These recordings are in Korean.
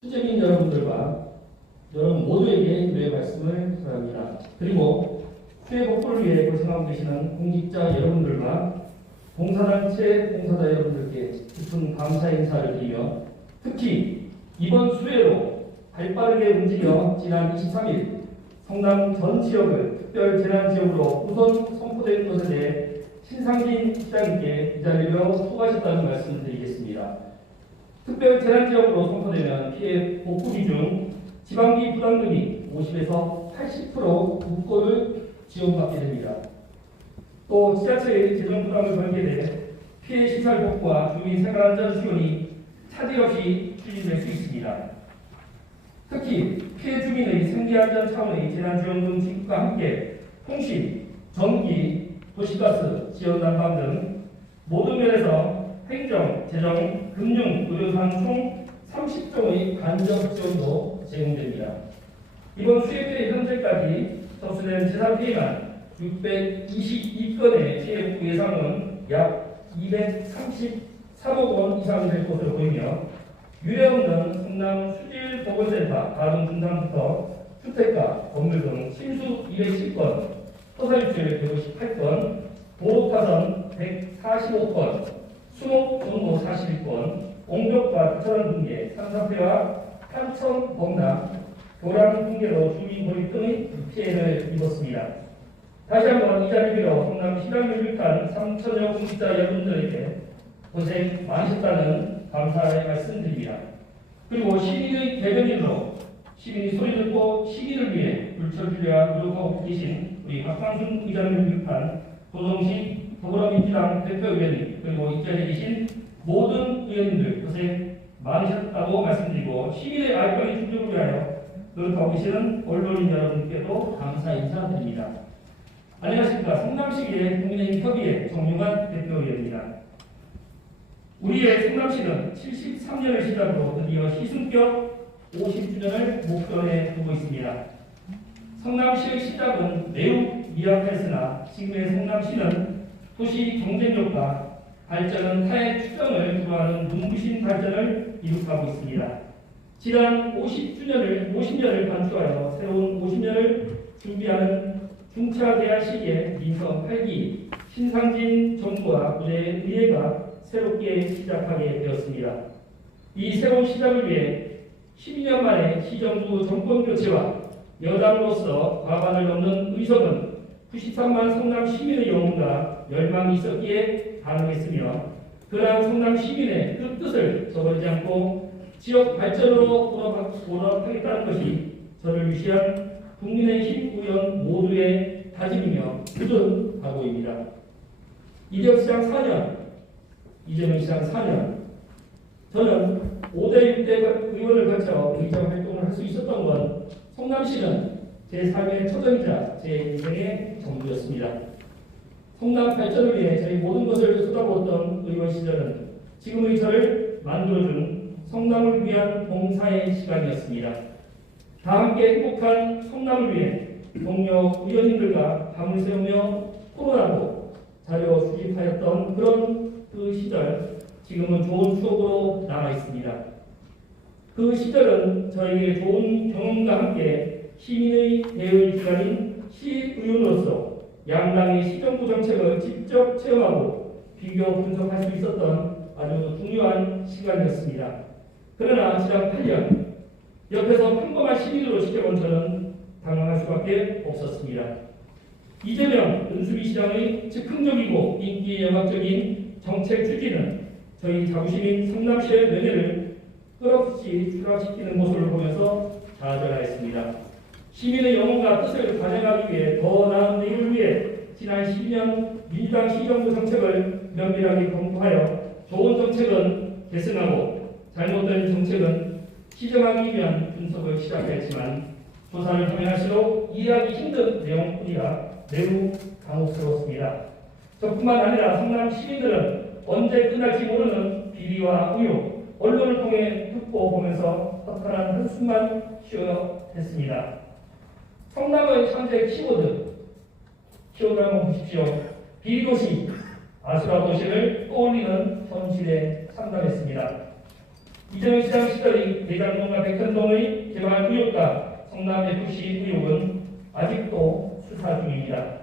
수재민 여러분들과 여러분 모두에게 주의 말씀을 전합니다. 그리고 피해 복구를 위해 고생하고 계시는 공직자 여러분들과 봉사단체 봉사자 여러분들께 깊은 감사 인사를 드리며, 특히 이번 수해로 발빠르게 움직여 지난 23일 성남 전 지역을 특별재난지역으로 우선 선포된 것에 대해 신상진 시장님께 이 자리로 수고하셨다는 말씀을 드리겠습니다. 특별재난지역으로 선포되면 피해 복구비 중 지방비 부담금이 50에서 80% 국고를 지원받게 됩니다. 또 지자체의 재정 부담을 걸게 돼 피해 시설 복구와 주민 생활안전 지원이 차질 없이 추진될 수 있습니다. 특히 피해 주민의 생계안전 차원의 재난지원금 지급과 함께 통신, 전기, 도시가스, 지원 난방 등 모든 면에서 행정, 재정, 금융, 의료상 총 30종의 간접 지원도 제공됩니다. 이번 수해 피해 현재까지 접수된 재산 피해만 622건의 피해 복구 예상은 약 233억 원 이상 될 것으로 보이며, 유례없는 성남 수질보건센터 가동분담부터 주택가, 건물 등 침수 210건, 토사유출 158건, 도로파선 145건, 수목 정보 41건, 옹벽과 투철원 붕괴, 산사태와 한천 범람, 교량 붕괴로 주민 고립 등의 피해를 입었습니다. 다시 한번 이 자리를 빌어 성남시장을 비롯한 3천여 공직자 여러분들에게 고생 많으셨다는 감사의 말씀드립니다. 그리고 시민의 대변인으로 시민이 소리 듣고 시민을 위해 불철주야 노력하고 계신 우리 박상순 의장을 비롯한 조정식 더불어민주당 대표의원님, 그리고 이 자리에 계신 모든 의원님들 고생 많으셨다고 말씀드리고, 시민의 알권의 충족을 위하여 노력하고 계시는 언론인 여러분께도 감사 인사드립니다. 안녕하십니까. 성남시의 국민의힘 협의회 정용환 대표의원입니다. 우리의 성남시는 73년을 시작으로 드디어 시승격 50주년을 목표에 두고 있습니다. 성남시의 시작은 매우 미약했으나 지금의 성남시는 도시 경쟁력과 발전은 타의 추정을 구하는 눈부신 발전을 이룩하고 있습니다. 지난 50년을 간주하여 새로운 50년을 준비하는 중차대한 시기에 민선 8기 신상진 정부와 무대의 의회가 새롭게 시작하게 되었습니다. 이 새로운 시작을 위해 12년 만에 시정부 정권 교체와 여당으로서 과반을 넘는 의석은 93만 성남 시민의 영혼과 열망이 있었기에 가능했으며, 그러한 성남 시민의 그 뜻을 저버리지 않고 지역 발전으로 보답하겠다는 것이 저를 위시한 국민의힘 의원 모두의 다짐이며 굳은 각오입니다. 이재명 시장 4년, 저는 5대 6대 의원을 거쳐 의정 활동을 할 수 있었던 건 성남시는 제 삶의 터전이자 제 인생의 전부였습니다. 성남 발전을 위해 저희 모든 것을 쏟아부었던 의원 시절은 지금의 저를 만들어준 성남을 위한 봉사의 시간이었습니다. 다 함께 행복한 성남을 위해 동료 의원님들과 밤을 새우며 토론하고 자료 수집하였던 그런 그 시절, 지금은 좋은 추억으로 남아 있습니다. 그 시절은 저에게 좋은 경험과 함께 시민의 대의 기관인 시의원으로서 양당의 시정부 정책을 직접 체험하고 비교 분석할 수 있었던 아주 중요한 시간이었습니다. 그러나 지난 8년 옆에서 평범한 시민으로 지켜본 저는 당황할 수밖에 없었습니다. 이재명 은수미 시장의 즉흥적이고 인기 영합적인 정책 추진은 저희 자부심인 성남시의 명예를 끝없이 추락시키는 모습을 보면서 좌절하였습니다. 시민의 영혼과 뜻을 반영하기 위해 더 나은 내일을 위해 지난 12년 민주당 시정부 정책을 면밀하게 검토하여 좋은 정책은 계승하고 잘못된 정책은 시정하기 위한 분석을 시작했지만, 조사를 하면 할수록 이해하기 힘든 내용뿐이라 매우 당혹스러웠습니다. 저뿐만 아니라 성남 시민들은 언제 끝날지 모르는 비리와 의혹, 언론을 통해 듣고 보면서 허탈한 한숨만 쉬어야 했습니다. 성남의 현재 키워드 한번 보십시오. 비리도시, 아수라도시를 떠올리는 현실에 참담했습니다. 이재명 시장 시절의 대장동과 백현동의 개발 의혹과 성남 FC 의혹은 아직도 수사 중입니다.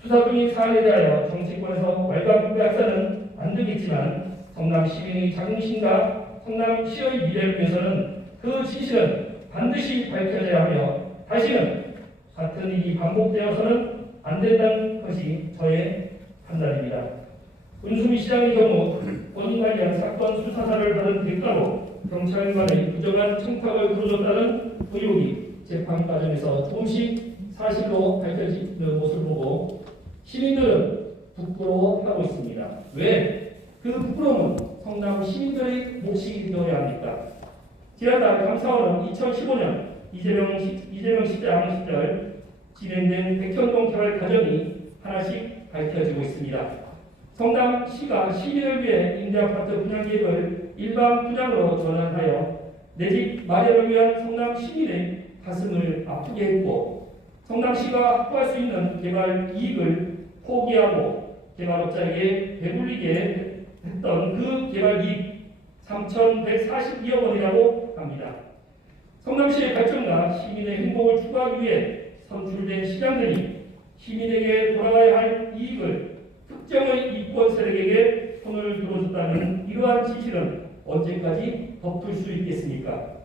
수사 중인 사안에 대하여 정치권에서 왈가분배해서는 안 되겠지만 성남 시민의 자긍심과 성남시의 미래를 위해서는 그 진실은 반드시 밝혀져야 하며 다시는 같은 일이 반복되어서는 안 된다는 것이 저의 판단입니다. 은수미 시장의 경우 본인 관련 사건 수사사를 받은 대가로 경찰관의 부정한 청탁을 이루어졌다는 의혹이 재판 과정에서 조금씩 사실로 밝혀지는 것을 보고 시민들은 부끄러워하고 있습니다. 왜? 그 부끄러움은 성남 시민들의 몫이 되어야 합니까? 지난달 감사원은 2015년 이재명 시장 시절 진행된 백현동 개발 과정이 하나씩 밝혀지고 있습니다. 성남시가 시민을 위해 임대아파트 분양 계획을 일반 분양으로 전환하여 내 집 마련을 위한 성남 시민의 가슴을 아프게 했고 성남시가 확보할 수 있는 개발 이익을 포기하고 개발업자에게 배불리게 했던 그 개발 이익 3,142억 원이라고 합니다. 성남시의 발전과 시민의 행복을 추구하기 위해 선출된 시장들이 시민에게 돌아가야 할 이익을 특정의 이권 세력에게 손을 들어줬다는 이러한 진실은 언제까지 덮을 수 있겠습니까?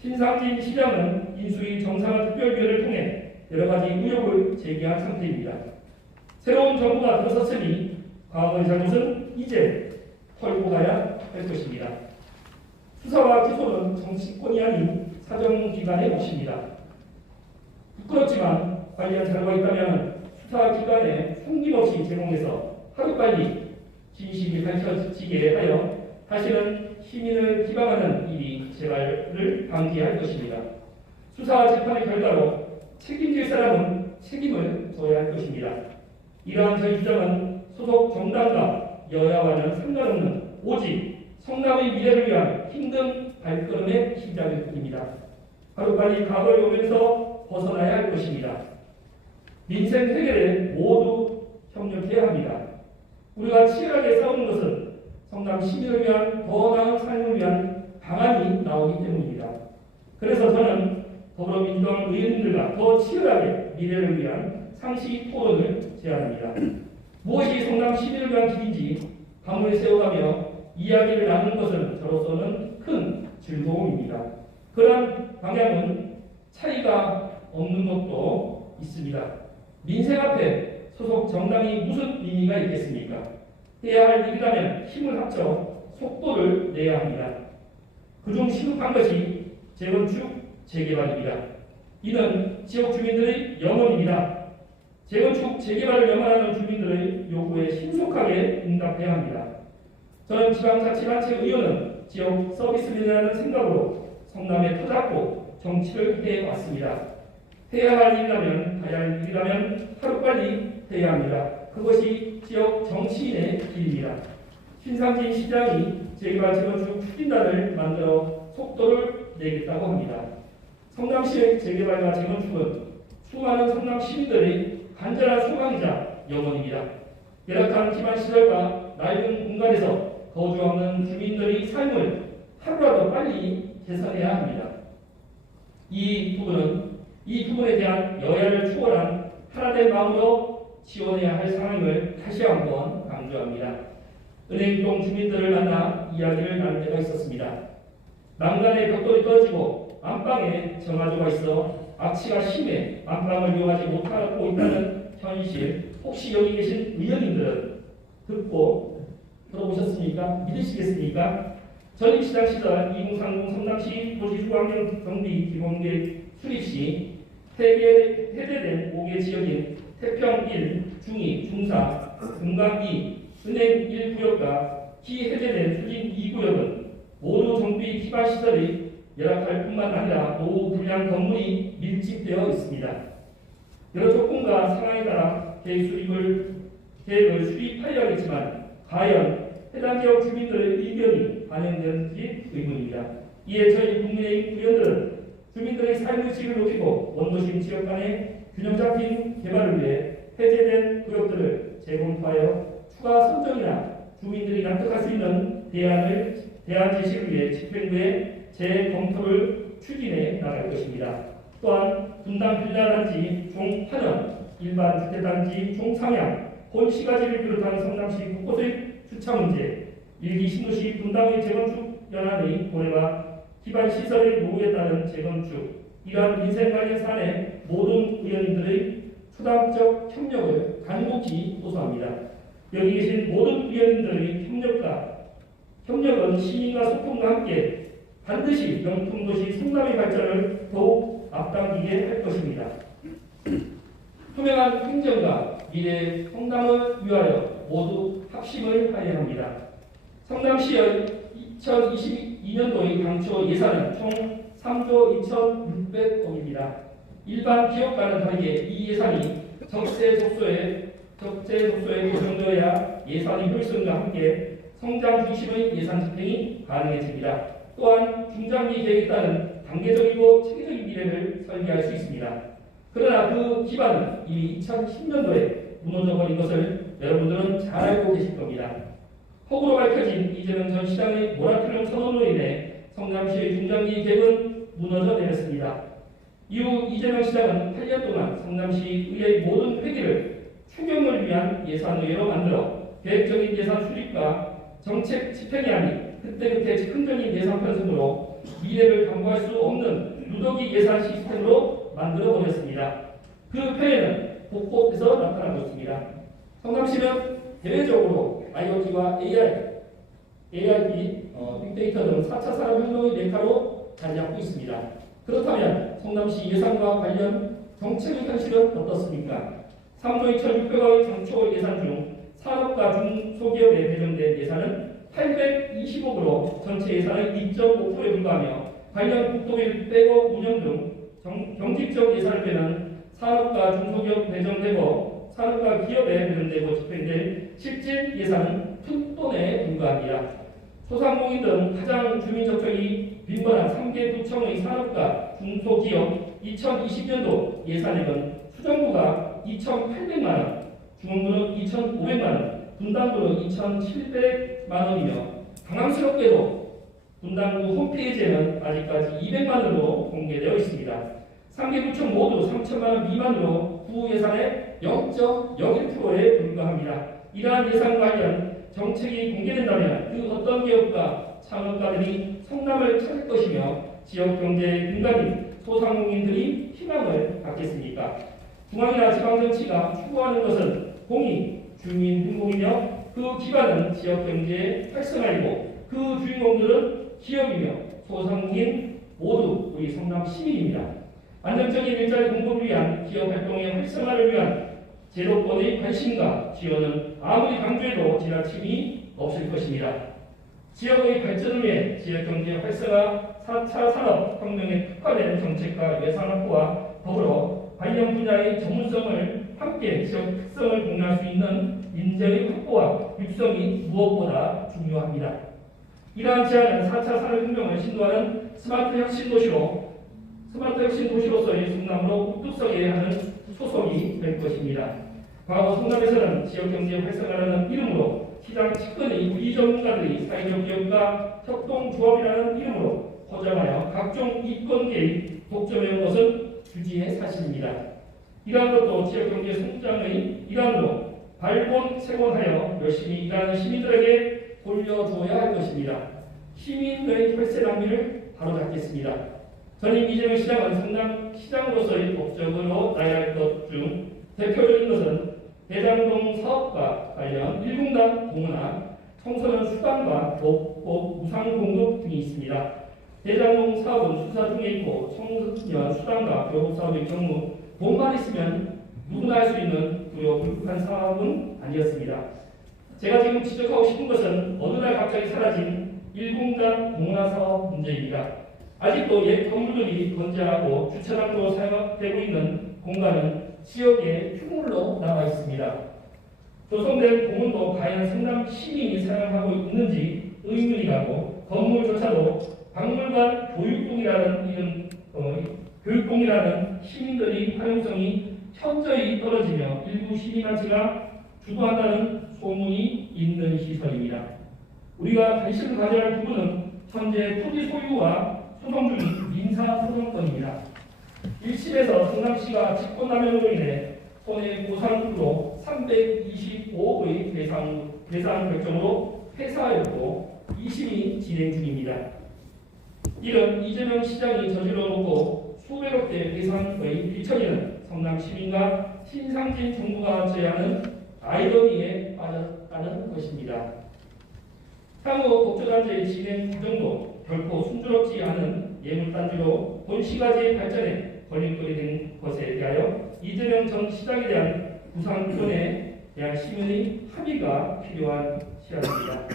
신상진 시장은 인수위 정상화 특별위원회를 통해 여러 가지 의혹을 제기한 상태입니다. 새로운 정부가 들어섰으니 과거의 잘못은 이제 털고 가야 할 것입니다. 수사와 기소는 정치권이 아닌 사정기관의 몫입니다. 부끄럽지만 관련 자료가 있다면 수사기관에 숨김없이 제공해서 하루빨리 진실이 밝혀지게 하여 다시는 시민을 기방하는 일이 재발을 방지할 것입니다. 수사와 재판의 결과로 책임질 사람은 책임을 져야 할 것입니다. 이러한 저희 주장은 소속 정당과 여야와는 상관없는 오직 성남의 미래를 위한 힘든 발걸음의 시작일 뿐입니다. 하루빨리 과거를 오면서 벗어나야 할 것입니다. 민생 해결에 모두 협력해야 합니다. 우리가 치열하게 싸우는 것은 성남 시민을 위한 더 나은 삶을 위한 방안이 나오기 때문입니다. 그래서 저는 더불어민주당 의원님들과 더 치열하게 미래를 위한 상시 토론을 제안합니다. 무엇이 성남 시민을 위한 길인지 밤을 새워가며 이야기를 나누는 것은 저로서는 큰 즐거움입니다. 그러한 방향은 차이가 없는 것도 있습니다. 민생 앞에 소속 정당이 무슨 의미가 있겠습니까? 해야 할 일이라면 힘을 합쳐 속도를 내야 합니다. 그중 시급한 것이 재건축, 재개발입니다. 이는 지역 주민들의 영혼입니다. 재건축, 재개발을 염원하는 주민들의 요구에 신속하게 응답해야 합니다. 저는 지방자치단체 의원은 지역 서비스맨이라는 생각으로 성남에 터잡고 정치를 해왔습니다. 해야 할 일이라면, 가야 할 일이라면 하루빨리 해야 합니다. 그것이 지역 정치인의 길입니다. 신상진 시장이 재개발 재건축 추진단을 만들어 속도를 내겠다고 합니다. 성남시의 재개발과 재건축은 수많은 성남 시민들의 간절한 소망이자 영원입니다. 열악한 기반 시설과 낡은 공간에서 거주하는 주민들의 삶을 하루라도 빨리 개선해야 합니다. 이 부분에 대한 여야를 초월한 하나된 마음으로 지원해야 할 상황임을 다시 한번 강조합니다. 은행동 주민들을 만나 이야기를 나눌 때가 있었습니다. 난간에 벽돌이 떨어지고 안방에 정화조가 있어 악취가 심해 안방을 이용하지 못하고 있다는 현실, 혹시 여기 계신 의원님들은 듣고 들어보셨습니까? 믿으시겠습니까? 전입시장 시절 2030 성남시 도시주거환경정비 기본계획 수립 시 해제된 5개 지역인 태평 1, 중2, 중4, 금강 2, 은행 1구역과 기해제된 수진 2구역은 모두 정비 기반 시설이 열악할 뿐만 아니라 노후 불량 건물이 밀집되어 있습니다. 여러 조건과 상황에 따라 계획을 수립하여야겠지만 과연 해당 지역 주민들의 의견이 반영되는지 의문입니다. 이에 저희 국민의힘 의원들은 주민들의 삶의 질을 높이고 원도심 지역 간의 균형 잡힌 개발을 위해 해제된 구역들을 재검토하여 추가 선정이나 주민들이 납득할 수 있는 대안을 대안 제시를 위해 집행부의 재검토를 추진해 나갈 것입니다. 또한 분당 빌라단지 종판원, 일반 주택단지 종상향, 본시가지를 비롯한 성남시 곳곳의 주차 문제, 일기 신도시 분당의 재건축 연한의 고래와 기반 시설의 노후에 따른 재건축, 이러한 민생 관련 사안에 모든 의원님들의 초당적 협력을 간곡히 호소합니다. 여기 계신 모든 의원님들의 협력은 시민과 소통과 함께 반드시 명품도시 성남의 발전을 더욱 앞당기게 할 것입니다. 투명한 행정과 미래의 성남을 위하여 모두 합심을 하여야 합니다. 성남시의 2022년도의 당초 예산은 총 3조 2,600억입니다. 일반 기업과는 다르게 이 예산이 적재적소에 고정되어야 예산의 효율성과 함께 성장 중심의 예산 집행이 가능해집니다. 또한 중장기 계획에 따른 단계적이고 체계적인 미래를 설계할 수 있습니다. 그러나 그 기반은 이미 2010년도에 무너져버린 것을 여러분들은 잘 알고 계실 겁니다. 허구로 밝혀진 이재명 전 시장의 모라토리엄 선언으로 인해 성남시의 중장기 계획은 무너져 내렸습니다. 이후 이재명 시장은 8년 동안 성남시의 모든 회계를 추경을 위한 예산의회로 만들어 계획적인 예산 수립과 정책 집행이 아닌 그때그때 즉흥적인 예산 편성으로 미래를 담보할 수 없는 누더기 예산 시스템으로 만들어버렸습니다. 그 폐해는 곳곳에서 나타나고 있습니다. 성남시는 대외적으로 IoT와 AI, 빅데이터 등 4차 산업혁명의 메카로 자리 잡고 있습니다. 그렇다면 성남시 예산과 관련 정책의 현실은 어떻습니까? 3조 2,600억의 당초 예산 중 산업과 중소기업에 배정된 예산은 820억으로 전체 예산의 2.5%에 불과하며 관련 국토비 빼고 운영 등 경직적 예산을 빼면 산업과 중소기업 배정되고 산업과 기업에 배정되고 집행될 실질 예산은 푼돈에 불과합니다. 소상공인 등 가장 주민 접촉이 빈번한 3개 구청의 산업과 중소기업 2020년도 예산액은 수정부가 2,800만 원, 중앙부는 2,500만 원, 분당부는 2,700만 원이며 당황스럽게도 분당구 홈페이지에는 아직까지 200만 원으로 공개되어 있습니다. 3개 구청 모두 3천만 원 미만으로 구 예산의 0.01%에 불과합니다. 이러한 예산 관련 정책이 공개된다면 그 어떤 기업과 창업가들이 성남을 찾을 것이며 지역 경제의 근간인 소상공인들이 희망을 갖겠습니까? 중앙이나 지방정치가 추구하는 것은 공익, 주민 행복이며 그 기반은 지역 경제의 활성화이고 그 주인공들은 기업이며 소상공인 모두 우리 성남 시민입니다. 안정적인 일자리 공급을 위한 기업 활동의 활성화를 위한 제도권의 관심과 지원은 아무리 강조해도 지나침이 없을 것입니다. 지역의 발전을 위해 지역경제 활성화 4차 산업혁명에 특화된 정책과 예산 확보와 더불어 관련 분야의 전문성을 함께 지역 특성을 공유할 수 있는 인재의 확보와 육성이 무엇보다 중요합니다. 이러한 제안은 4차 산업혁명을 신도하는 스마트 혁신 도시로서의 성남으로 우뚝 서게 하는 소속이 될 것입니다. 과거 성남에서는 지역경제 활성화라는 이름으로 시장 측근의 비전문가들이 사회적 기업과 협동조합이라는 이름으로 포장하여 각종 이권 개입, 독점해온 것은 주지의 사실입니다. 이러한 것도 지역경제 성장의 일환으로 발본색원하여 열심히 일하는 시민들에게 돌려주어야 할 것입니다. 시민의 혈세 낭비를 바로잡겠습니다. 전임 이재명 시장은 성남 시장으로서의 업적으로 나야 할 것 중 대표적인 것은 대장동 사업과 관련 1분단 공헌화, 청소년 수당과 복복 무상 공급 등이 있습니다. 대장동 사업은 수사 중에 있고 청소년 수당과 교육 사업의 경우 돈만 있으면 누구나 할 수 있는 불급한 사업은 아니었습니다. 제가 지금 지적하고 싶은 것은 어느 날 갑자기 사라진 1분단 공헌화 사업 문제입니다. 아직도 옛 건물들이 건재하고 주차장으로 사용되고 있는 공간은 지역의 흉물로 남아 있습니다. 조성된 공원도 과연 성남 시민이 사용하고 있는지 의문이 가고 건물조차도 박물관 교육동이라는 시민들의 활용성이 현저히 떨어지며 일부 시민단체가 주도한다는 소문이 있는 시설입니다. 우리가 관심을 가져야 할 부분은 현재 토지 소유와 소송 중인 민사소송건입니다. 1심에서 성남시가 직권남용으로 인해 손해보상으로 325억의 배상 결정으로 패소하였고 2심이 진행 중입니다. 이런 이재명 시장이 저질러 놓고 수백억대 배상의 비천이는 성남 시민과 신상진 정부가 제하는 아이러니에 빠졌다는 것입니다. 향후 법조단지의 진행 과정도 결코 순조롭지 않은 예물단지로 본시가지의 발전에 걸림돌이 된 것에 대하여 이재명 전 시장에 대한 구상권에 대한 시민의 합의가 필요한 시간입니다.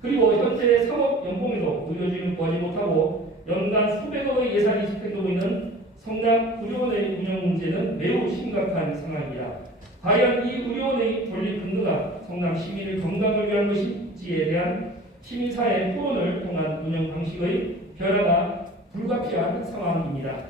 그리고 현재 3억 연봉에도 의료진을 구하지 못하고 연간 수백억의 예산이 집행되고 있는 성남 의료원의 운영 문제는 매우 심각한 상황입니다. 과연 이 의료원의 존립 근거가 성남 시민의 건강을 위한 것인지에 대한 시민사회 토론을 통한 운영 방식의 변화가 불가피한 상황입니다.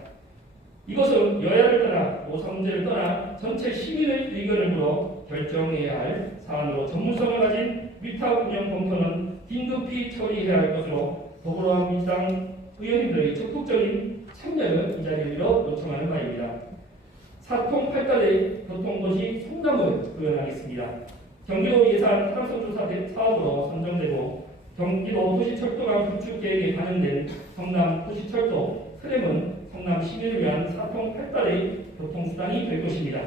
이것은 여야를 떠나 노선제를 떠나 전체 시민의 의견을 물어 결정해야 할 사안으로 전문성을 가진 위탁 운영 검토는 긴급히 처리해야 할 것으로 더불어민주당 의원님들의 적극적인 참여를 이 자리에 빌어 요청하는 바입니다. 사통팔달의 교통도시 성남을 구현하겠습니다. 경기도 예산 타당성조사 사업으로 선정되고 경기도 도시철도망 구축 계획에 반영된 성남 도시철도 트램은 성남 시민을 위한 사통팔달의 교통수단이 될 것입니다.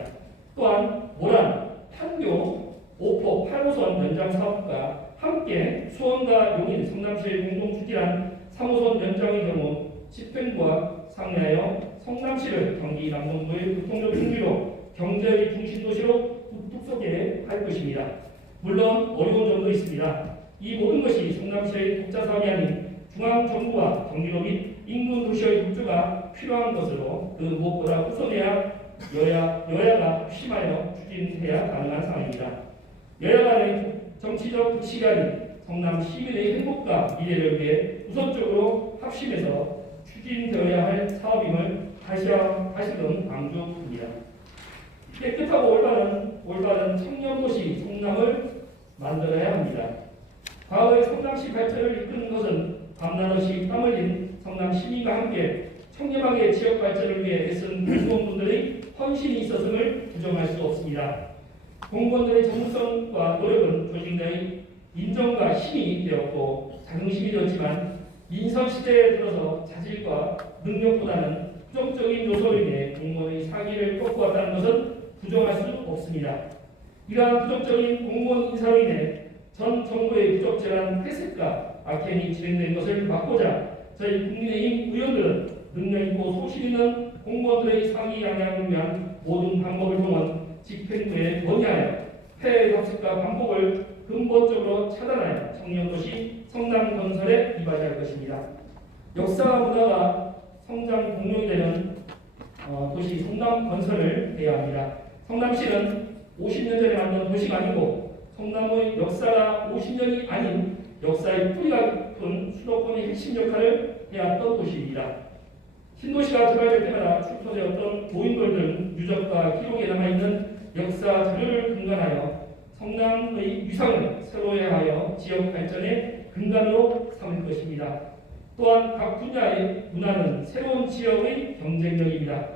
또한 모란, 판교, 오포 8호선 연장 사업과 함께 수원과 용인, 성남시의 공동 추진한 3호선 연장의 경우 집행부와 상의하여 성남시를 경기 남동부의 교통력 중지로 경제의 중심도시로 북속에 할 것입니다. 물론 어려운 점도 있습니다. 이 모든 것이 성남시의 독자 사업이 아닌 중앙정부와 경기도 및 인근 도시의 협조가 필요한 것으로 그 무엇보다 우선해야 여야가 합심하여 추진해야 가능한 상황입니다. 여야 간의 정치적 시간이 성남 시민의 행복과 미래를 위해 우선적으로 합심해서 추진되어야 할 사업임을 다시금 강조합니다. 깨끗하고 올바른 청년도시 성남을 만들어야 합니다. 과거의 성남시 발전을 이끄는 것은 밤낮없이 땀 흘린 성남 시민과 함께 청렴하게 지역 발전을 위해 애쓴 공무원분들의 헌신이 있었음을 부정할 수 없습니다. 공무원들의 전문성과 노력은 조직내의 인정과 힘이 되었고 자긍심이 되었지만 민선 시대에 들어서 자질과 능력보다는 부정적인 요소로 인해 공무원의 사기를 꺾어왔다는 것은 부정할 수 없습니다. 이러한 부정적인 공무원 인사로 인해 전 정부의 부적절한 회색과 악행이 진행된 것을 막고자 저희 국민의힘 의원들은 능력있고 소신있는 공무원들의 상위 양양을 위한 모든 방법을 통한 집행부에 건의하여 폐해 답습과 반복을 근본적으로 차단하여 청년도시 성남 건설에 이바지할 것입니다. 역사와 문화가 성장 공룡이 되는 도시 성남 건설을 해야 합니다. 성남시는 50년 전에 만든 도시가 아니고 성남의 역사가 50년이 아닌 역사의 뿌리가 깊은 수도권의 핵심 역할을 해왔던 도시입니다. 신도시가 개발될 때마다 출토되었던 도인돌 등 유적과 기록에 남아있는 역사 자료를 근간하여 성남의 위상을 새로워하여 지역 발전의 근간으로 삼을 것입니다. 또한 각 분야의 문화는 새로운 지역의 경쟁력입니다.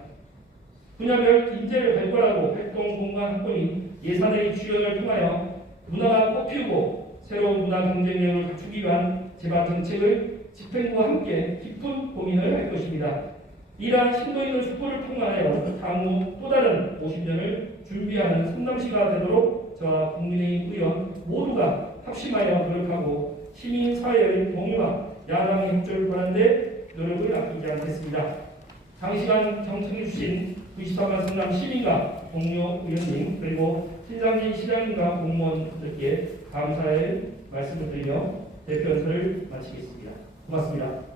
분야별 인재를 발굴하고 활동 공간 확보인 예산의 지원을 통하여 문화가 꽃피우고 새로운 문화 경쟁력을 갖추기 위한 제반 정책을 집행부와 함께 깊은 고민을 할 것입니다. 이러한 심도 있는 숙고를 통하여 향후 또 다른 50년을 준비하는 성남시가 되도록 저와 국민의힘 의원 모두가 합심하여 노력하고 시민사회의 공유와 야당의 협조를 바라는 데 노력을 아끼지 않겠습니다. 장시간 경청해주신 93만 성남 시민과 동료 의원님 그리고 신상진 시장님과 공무원들께 감사의 말씀을 드리며 대표 연설을 마치겠습니다. 고맙습니다.